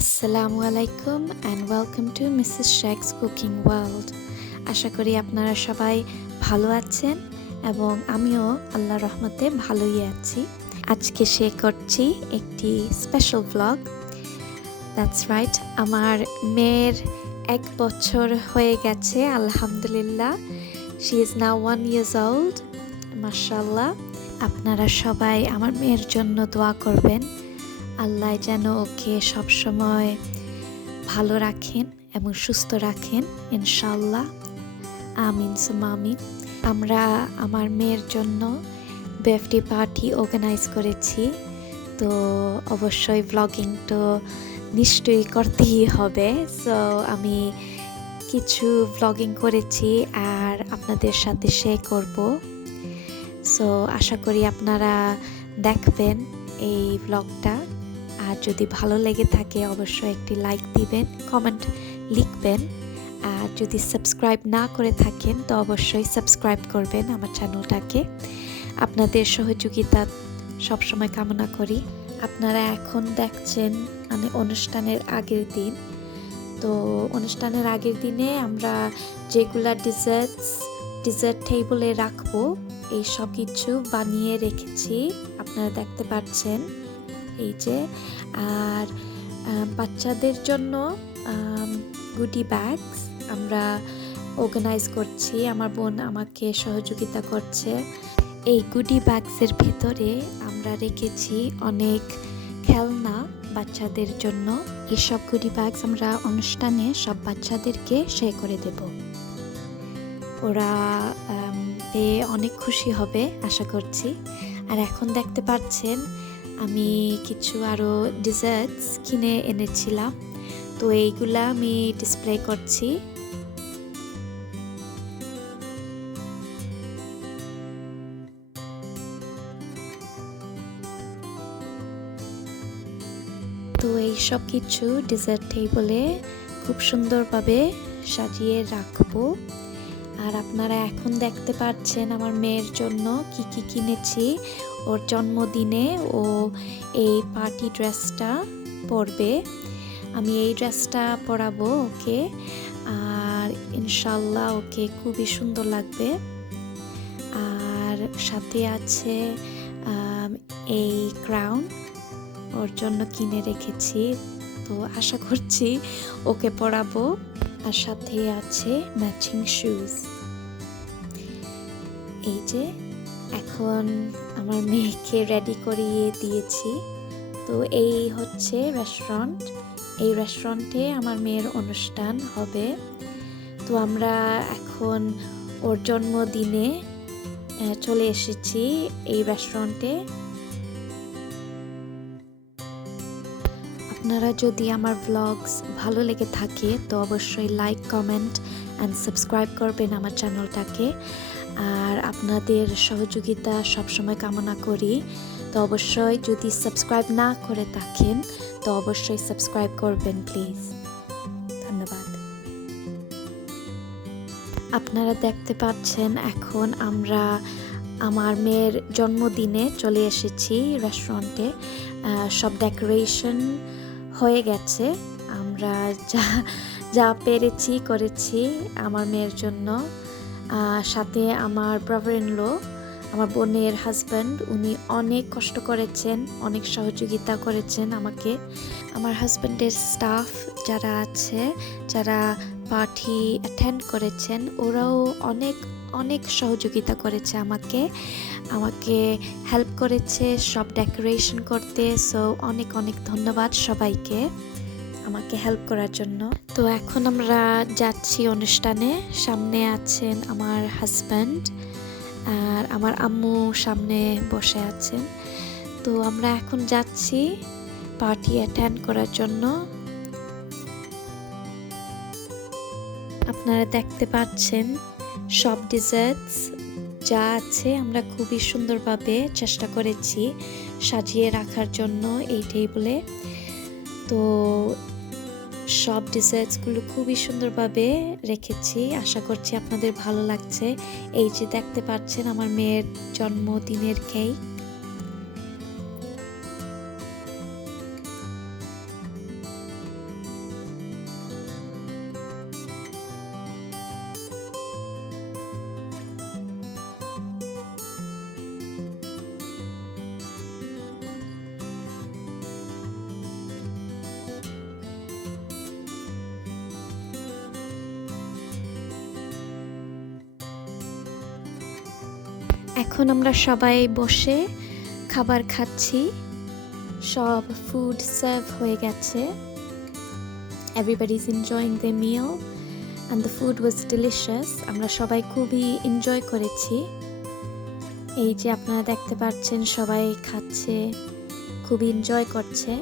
আসসালামু আলাইকুম and welcome to Mrs Sheikh's cooking world. আশা করি আপনারা সবাই ভালো আছেন এবং আমিও আল্লাহর রহমতে ভালোই আছি। আজকে শেয়ার করছি একটি স্পেশাল ব্লগ। দ্যাটস রাইট, আমার মেয়ের 1 বছর হয়ে গেছে আলহামদুলিল্লাহ। She is now 1 years old, মাশাআল্লাহ। আপনারা সবাই আমার মেয়ের জন্য দোয়া করবেন। আল্লাহ যেন ওকে সবসময় ভালো রাখেন এবং সুস্থ রাখেন ইনশাআল্লাহ, আমিন সুম্মা আমিন। আমরা আমার মেয়ের জন্য বার্থডে পার্টি অর্গানাইজ করেছি, তো অবশ্যই ব্লগিং তো নিশ্চয়ই করতেই হবে। সো আমি কিছু ব্লগিং করেছি আর আপনাদের সাথে শেয়ার করব। সো আশা করি আপনারা দেখবেন এই ব্লগটা। আর যদি ভালো লেগে থাকে অবশ্যই একটি লাইক দিবেন, কমেন্ট লিখবেন। আর যদি সাবস্ক্রাইব না করে থাকেন তো অবশ্যই সাবস্ক্রাইব করবেন আমার চ্যানেলটাকে। আপনাদের সহযোগিতা সবসময় কামনা করি। আপনারা এখন দেখছেন মানে অনুষ্ঠানের আগের দিন। তো অনুষ্ঠানের আগের দিনে আমরা যেগুলা ডিজার্ট টেবলে রাখবো এই সব কিছু বানিয়ে রেখেছি, আপনারা দেখতে পাচ্ছেন এই যে। আর বাচ্চাদের জন্য গুডি ব্যাগস আমরা অর্গানাইজ করছি, আমার বোন আমাকে সহযোগিতা করছে। এই গুডি ব্যাগসের ভিতরে আমরা রেখেছি অনেক খেলনা বাচ্চাদের জন্য। এইসব গুডি ব্যাগস আমরা অনুষ্ঠানে সব বাচ্চাদেরকে শেয়ার করে দেব। ওরা পেয়ে অনেক খুশি হবে আশা করছি। আর এখন দেখতে পাচ্ছেন আমি কিছু আরও ডেজার্টস কিনে এনেছিলাম, তো এইগুলা আমি ডিসপ্লে করছি। তো এই সব কিছু ডেজার্ট টেবলে খুব সুন্দরভাবে সাজিয়ে রাখবো। আর আপনারা এখন দেখতে পাচ্ছেন আমার মেয়ের জন্য কি কি কিনেছি। ওর জন্মদিনে ও এই পার্টি ড্রেসটা পরবে, আমি এই ড্রেসটা পরাবো ওকে। আর ইনশাল্লাহ ওকে খুবই সুন্দর লাগবে। আর সাথে আছে এই ক্রাউন ওর জন্য কিনে রেখেছি, তো আশা করছি ওকে পরাবো। আর সাথে আছে ম্যাচিং শুজ। এই যে এখন আমার মেয়েকে রেডি করিয়ে দিয়েছি। তো এই হচ্ছে রেস্টুরেন্ট, এই রেস্টুরেন্টে আমার মেয়ের অনুষ্ঠান হবে। তো আমরা এখন ওর জন্মদিনে চলে এসেছি এই রেস্টুরেন্টে। আপনারা যদি আমার ব্লগস ভালো লেগে থাকে তো অবশ্যই লাইক, কমেন্ট অ্যান্ড সাবস্ক্রাইব করবেন আমার চ্যানেলটাকে। আর আপনাদের সহযোগিতা সবসময় কামনা করি। তো অবশ্যই যদি সাবস্ক্রাইব না করে থাকেন তো অবশ্যই সাবস্ক্রাইব করবেন প্লিজ। ধন্যবাদ। আপনারা দেখতে পাচ্ছেন এখন আমরা আমার মেয়ের জন্মদিনে চলে এসেছি রেস্টুরেন্টে। সব ডেকোরেশন হয়ে গেছে, আমরা যা পেরেছি করেছি আমার মেয়ের জন্য। সাথে আমার ব্রাদার ইন ল, আমার বোনের হাজব্যান্ড, উনি অনেক কষ্ট করেছেন, অনেক সহযোগিতা করেছেন আমাকে। আমার হাজব্যান্ডের স্টাফ যারা আছে, যারা পার্টি অ্যাটেন্ড করেছেন, ওরাও অনেক অনেক সহযোগিতা করেছে আমাকে হেল্প করেছে সব ডেকোরেশন করতে। সো অনেক অনেক ধন্যবাদ সবাইকে আমাকে হেল্প করার জন্য। তো এখন আমরা যাচ্ছি অনুষ্ঠানে। সামনে আছেন আমার হাজব্যান্ড আর আমার আম্মু সামনে বসে আছেন। তো আমরা এখন যাচ্ছি পার্টি অ্যাটেন্ড করার জন্য। আপনারা দেখতে পাচ্ছেন সব ডেজার্টস যা আছে আমরা খুবই সুন্দরভাবে চেষ্টা করেছি সাজিয়ে রাখার জন্য এই টেবিলে। তো সব ডেজার্টসগুলো খুবই সুন্দরভাবে রেখেছি, আশা করছি আপনাদের ভালো লাগছে। এই যে দেখতে পাচ্ছেন আমার মেয়ের জন্মদিনের কেক। এখন আমরা সবাই বসে খাবার খাচ্ছি, সব ফুড সার্ভ হয়ে গেছে। Everybody is enjoying their meal and the food was delicious. আমরা সবাই খুবই এনজয় করেছি। এই যে আপনারা দেখতে পাচ্ছেন সবাই খাচ্ছে, খুবই এনজয় করছে।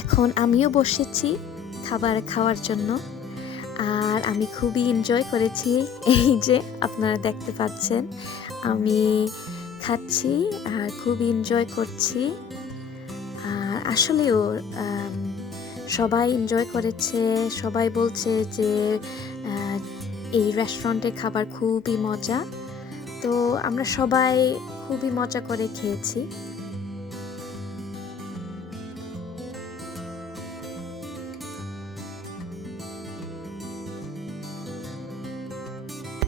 এখন আমিও বসেছি খাবার খাওয়ার জন্য, আর আমি খুবই এনজয় করেছি। এই যে আপনারা দেখতে পাচ্ছেন আমি খাচ্ছি আর খুবই এনজয় করছি। আর আসলেও সবাই এনজয় করেছে, সবাই বলছে যে এই রেস্টুরেন্টের খাবার খুবই মজা। তো আমরা সবাই খুবই মজা করে খেয়েছি।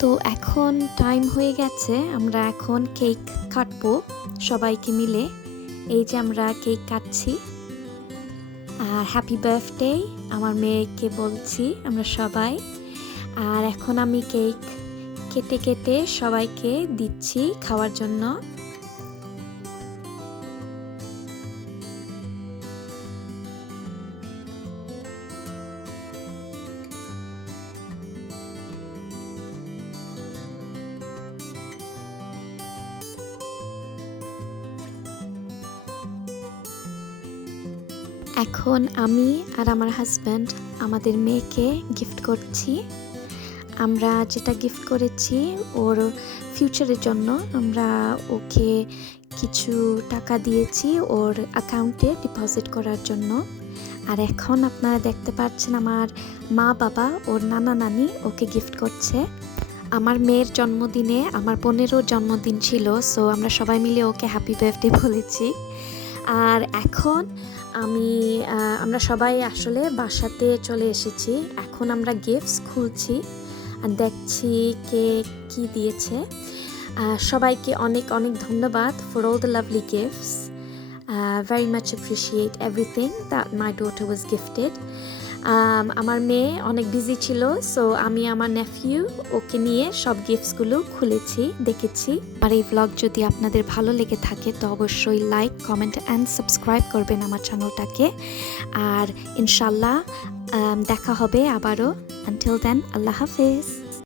তো এখন টাইম হয়ে গেছে, আমরা এখন কেক কাটবো সবাইকে মিলে। এই যে আমরা কেক কাটছি আর হ্যাপি বার্থডে আমার মেয়েকে বলছি আমরা সবাই। আর এখন আমি কেক কেটে কেটে সবাইকে দিচ্ছি খাওয়ার জন্য। এখন আমি আর আমার হাজব্যান্ড আমাদের মেয়েকে গিফট করছি। আমরা যেটা গিফট করেছি ওর ফিউচারের জন্য, আমরা ওকে কিছু টাকা দিয়েছি ওর অ্যাকাউন্টে ডিপোজিট করার জন্য। আর এখন আপনারা দেখতে পাচ্ছেন আমার মা বাবা ওর নানা নানি ওকে গিফট করছে। আমার মেয়ের জন্মদিনে আমার বোনেরও জন্মদিন ছিল, সো আমরা সবাই মিলে ওকে হ্যাপি বার্থডে বলেছি। আর এখন আমরা সবাই আসলে বাসাতে চলে এসেছি। এখন আমরা গিফটস খুলছি আর দেখছি কে কি দিয়েছে। সবাইকে অনেক অনেক ধন্যবাদ for all the lovely gifts. Very much appreciate everything that my daughter was gifted. আমার মেয়ে অনেক বিজি ছিল, সো আমি আমার নেফিউ ওকে নিয়ে সব গিফটসগুলো খুলেছি, দেখেছি। আর এই ভ্লগ যদি আপনাদের ভালো লেগে থাকে তো অবশ্যই লাইক, কমেন্ট অ্যান্ড সাবস্ক্রাইব করবেন আমার চ্যানেলটাকে। আর ইনশাল্লাহ দেখা হবে আবারও। আনটিল দেন, আল্লাহ হাফেজ।